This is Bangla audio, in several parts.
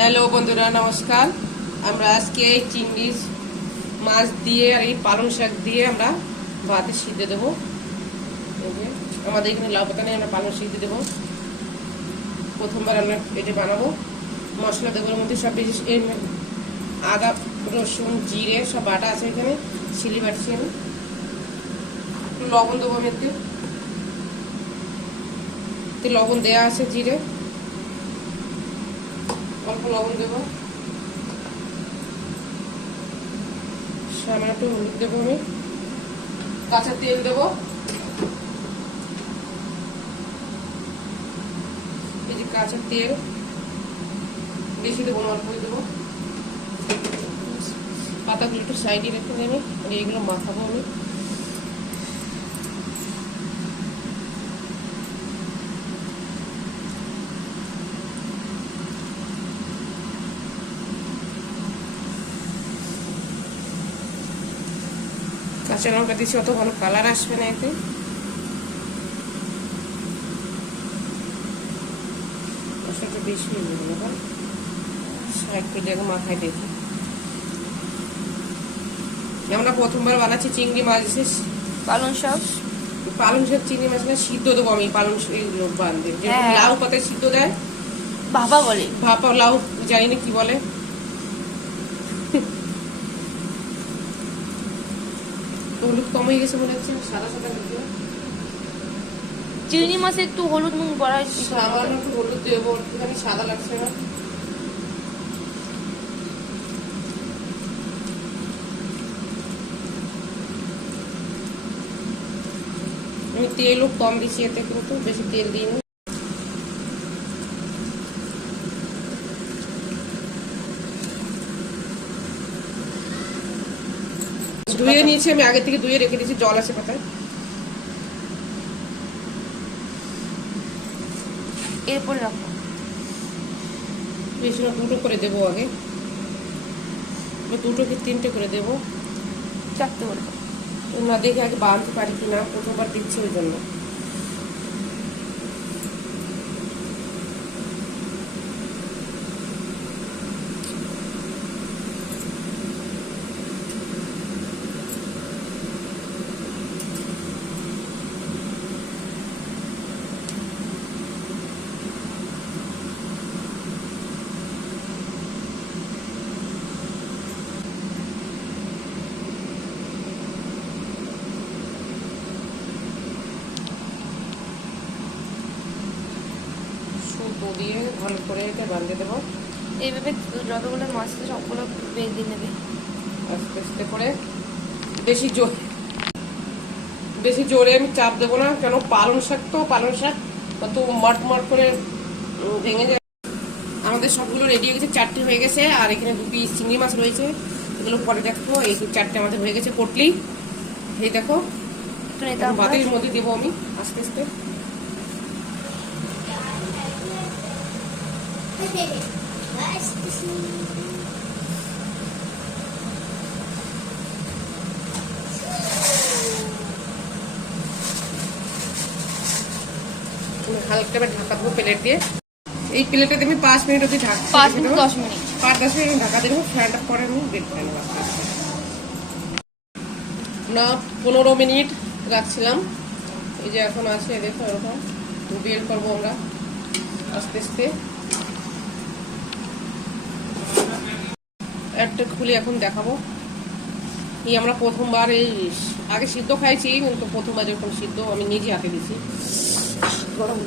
হ্যালো বন্ধুরা, নমস্কার। আমরা আজকে চিংড়ি মাছ দিয়ে আর এই পালং শাক দিয়ে আমরা ভাতে সিদ্ধ দেবো। আমাদের এখানে লাউ পাতা নেই, আমরা পালং সিদ্ধ দেবো। প্রথমবার আমরা এটা বানাবো। মশলা দেবো এর মধ্যে সব বেশি আদা রসুন জিরে সব বাটা আছে, এখানে চিলি বাটছি আমি। একটু লবণ দেবো আমি, একটু লবণ দেওয়া আছে, জিরে অল্প লবণ দেবো, সামান্য একটু হলুদ দেবো আমি, কাঁচা তেল দেবো, এই যে কাঁচা তেল বেশি দেবো না, অল্প দেবো। পাতাগুলো একটু সাইডে রেখে দেবে, এইগুলো মাখাবো আমি। কাঁচা লঙ্কা দিচ্ছি, অত ভালো কালার আসবে না এতে। মশলাটা বেশি হয়ে যাবে না, সাইড করে আগে মাথায় দেখি। আমরা প্রথমবার বানাচ্ছি চিংড়ি মাছ, পালং শাক চিংড়ি মাছ সিদ্ধ দেবো আমি। পালং শাক বান্ধে লাউ পাতায় সিদ্ধ দেয়, ভাপা বলে। ভাপা লাউ জানি না কি বলে। হলুদ কম হয়ে গেছে মনে হচ্ছে, সাদা সাদা চিংড়ি মাছে একটু হলুদ নুন পড়া, সামান্য একটু হলুদ দেবো, একটুখানি সাদা লাগছে না। আমি তেলও কম দিচ্ছি এতে, কিন্তু বেশি তেল দিই না। ধুয়ে নিয়েছি আমি, আগে থেকে ধুয়ে রেখে দিয়েছি, জল আছে পাতায়। এরপর রাখো, বেশি না, দুটো করে দেবো আগে, দুটো কি তিনটে করে দেবো, চারটে করে না দেখে আগে বাঁধতে পারি কিনা, প্রথমবার দিচ্ছি ওই জন্য। সুতো দিয়ে ভালো করে এটা বাঁধে দেবো। এইভাবে যতগুলো মাছ আছে সবগুলো বেঁধে নেবে আস্তে আস্তে করে। বেশি জোরে আমি চাপ দেবো না, কেন পালং শাক তো, পালং শাক কত মট করে ভেঙে যায়। আমাদের সবগুলো রেডি হয়ে গেছে, 4টে হয়ে গেছে, আর এখানে 2 পিস চিংড়ি মাছ রয়েছে, এগুলো পরে দেখো। এই 4টে আমাদের হয়ে গেছে পটলি। এই দেখো, ভাতের মধ্যে দেবো আমি আস্তে আস্তে। হালকা ঢাকা দেবো প্লেট দিয়ে। এই প্লেটে আমি 5 মিনিট অব্দি ঢাকা, 5 থেকে 10 মিনিট, 5-10 মিনিট ঢাকা দেবো। ফ্যানটা পরে আমি বের করে নেবো না, 15 মিনিট রাখছিলাম। এই যে এখন আছে, দেখো এরকম বের করবো আমরা আস্তে আস্তে। একটা খুলে এখন দেখাবো। এই আমরা প্রথমবার এই আগে সিদ্ধ খাইছি, কিন্তু প্রথমবার যখন সিদ্ধ আমি নিজে হাতে দিছি। গরম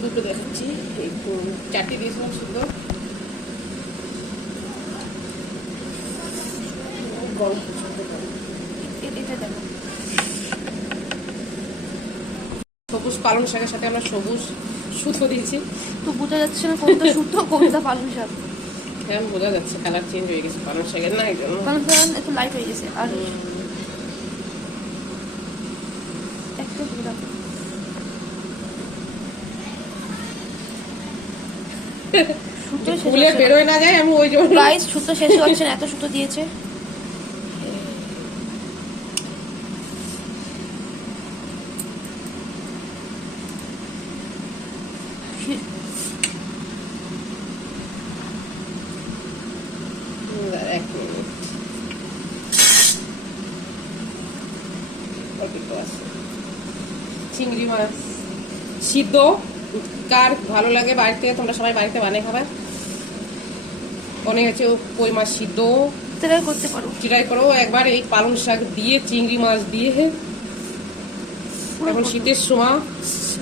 দুটো দেখাচ্ছি, 4টে দিয়েছিলাম সিদ্ধ। গরম সবুজ পালং শাকের সাথে আমরা সবুজ সুতো দিয়েছি, তো বোঝা যাচ্ছে না কোনটা সুতো কোনটা পালং শাক। এখন বোঝা যাচ্ছে, কালার চেঞ্জ হয়ে গেছে পালং শাকের, না এই জন্য পালং শাক একটু লাইট হয়ে গেছে। আর একটা সুতো ফুলে বেরোয় না যায়, আমি ওই জন্য গাইস সুতো শেষ হচ্ছে না, এত সুতো দিয়েছে। এক মিনিট, অল্প একটু আছে। চিংড়ি মাছ সিদ্ধ কার ভালো লাগে বাড়িতে, তোমরা সবাই বাড়িতে বানিয়ে খাবে। অনেক আছে কই মাছ সিদ্ধ, ট্রাই করতে পারো। ট্রাই করো একবার এই পালং শাক দিয়ে চিংড়ি মাছ দিয়ে। এখন শীতের সময়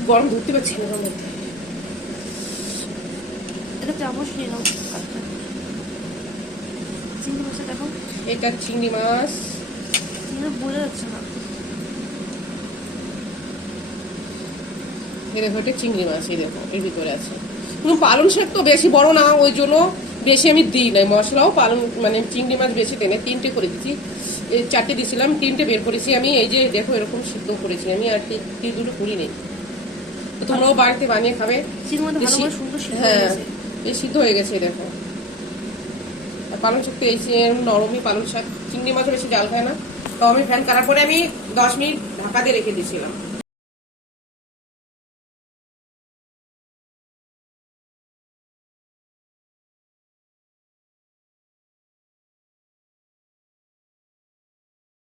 গরম ধরতে পারছি না এর মধ্যে। এটা চামচ নিয়ে নাও। আচ্ছা, চিংড়ি মাছটা দেখো, এটা চিংড়ি মাছ, চিংড়ি বোঝা যাচ্ছে না। এই দেখো এটা চিংড়ি মাছ, এই দেখো এর ভিতরে আছে। কিন্তু পালং শাক তো বেশি বড় না, ওই জন্য বেশি আমি দিই নাই মশলাও। পালং মানে চিংড়ি মাছ বেশি দেয় না, 3টে করে দিচ্ছি। এই 4টে দিয়েছিলাম, 3টে বের করেছি আমি। এই যে দেখো এরকম সিদ্ধ করেছি আমি, আর 3 করি নেই। তো তোমরাও বাড়িতে বানিয়ে খাবে। চিংড়ি মাছ ভালো করে সুন্দর সিদ্ধ হয়ে হ্যাঁ, গেছে। এই সিদ্ধ হয়ে গেছে দেখো। আর পালং শাক তো এই যে নরমই পালং শাক। চিংড়ি মাছও বেশি জাল খায় না। তো আমি ফ্যান করার পরে আমি 10 মিনিট ঢাকা দিয়ে রেখে দিয়েছিলাম।